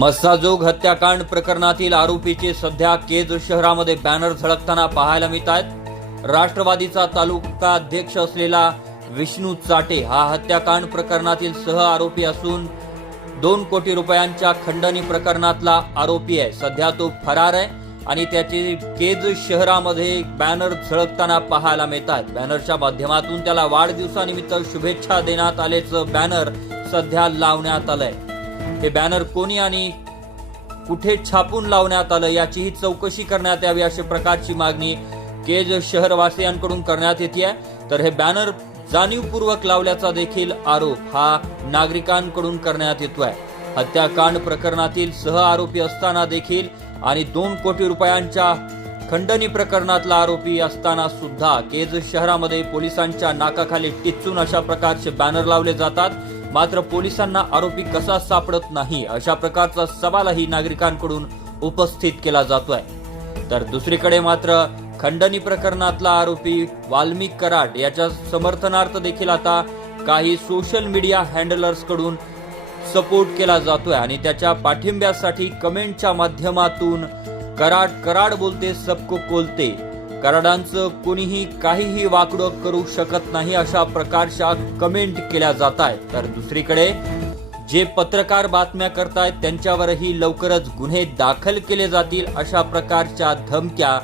मस्साजोग हत्याकांड प्रकरणातील आरोपीचे सध्या केज शहरामध्ये बॅनर झळकताना पाहायला मिळत आहेत। राष्ट्रवादीचा तालुका अध्यक्ष असलेला विष्णू चाटे हा हत्याकांड प्रकरणातील सह आरोपी असून 2 कोटी रुपयांच्या खंडणी प्रकरणातला आरोपी आहे। सध्या तो फरार आहे आणि त्याचे केज शहरामध्ये बॅनर झळकताना पाहायला मिळत आहेत। बॅनरच्या माध्यमातून त्याला वाढदिवसानिमित्त शुभेच्छा देण्यात आल्याचं बॅनर सध्या लावण्यात आलंय। हे बॅनर कोणी आणि कुठे छापून लावण्यात आलं याचीही चौकशी करण्यात यावी अशा प्रकारची मागणी केज शहरवासियांकडून करण्यात येते आहे। तर हे बॅनर जाणीवपूर्वक लावल्याचा देखील आरोप हा नागरिकांकडून करण्यात येतोय। हत्याकांड प्रकरणातील सह आरोपी असताना देखील आणि 2 कोटी रुपयांच्या खंडणी प्रकरणातला आरोपी असताना सुद्धा केज शहरामध्ये पोलिसांच्या नाकाखाली टिच्चून अशा प्रकारचे बॅनर लावले जातात। मात्र पोलिसांना आरोपी कसा सापडत नाही अशा प्रकारचा सवालही नागरिकांकडून उपस्थित केला जातोय। तर दुसरीकडे मात्र खंडणी प्रकरणातला आरोपी वाल्मिक कराड याच्या समर्थनार्थ देखील आता काही सोशल मीडिया हँडलर्स कडून सपोर्ट केला जातोय आणि त्याच्या पाठिंब्यासाठी कमेंटच्या माध्यमातून कराड बोलते सबको कोलते, कराडांचं कोणीही काहीही वाकडं करू शकत नाही अशा प्रकारच्या कमेंट केल्या जात आहेत। तर दुसरीकडे जे पत्रकार बातम्या करतायत त्यांच्यावरही लवकरच गुन्हे दाखल केले जातील अशा प्रकारच्या धमक्या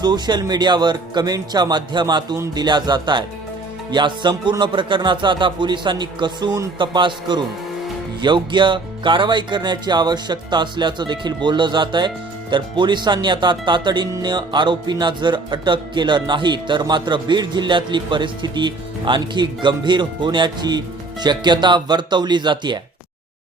सोशल मीडियावर कमेंटच्या माध्यमातून दिल्या जात आहेत। या संपूर्ण प्रकरणाचा आता पोलिसांनी कसून तपास करून योग्य कारवाई करण्याची आवश्यकता असल्याचं देखील बोललं जात आहे। तर पोलिसांनी आता तातडीने आरोपींना जर अटक केलं नाही तर मात्र बीड जिल्ह्यातली परिस्थिती आणखी गंभीर होण्याची शक्यता वर्तवली जाते आहे।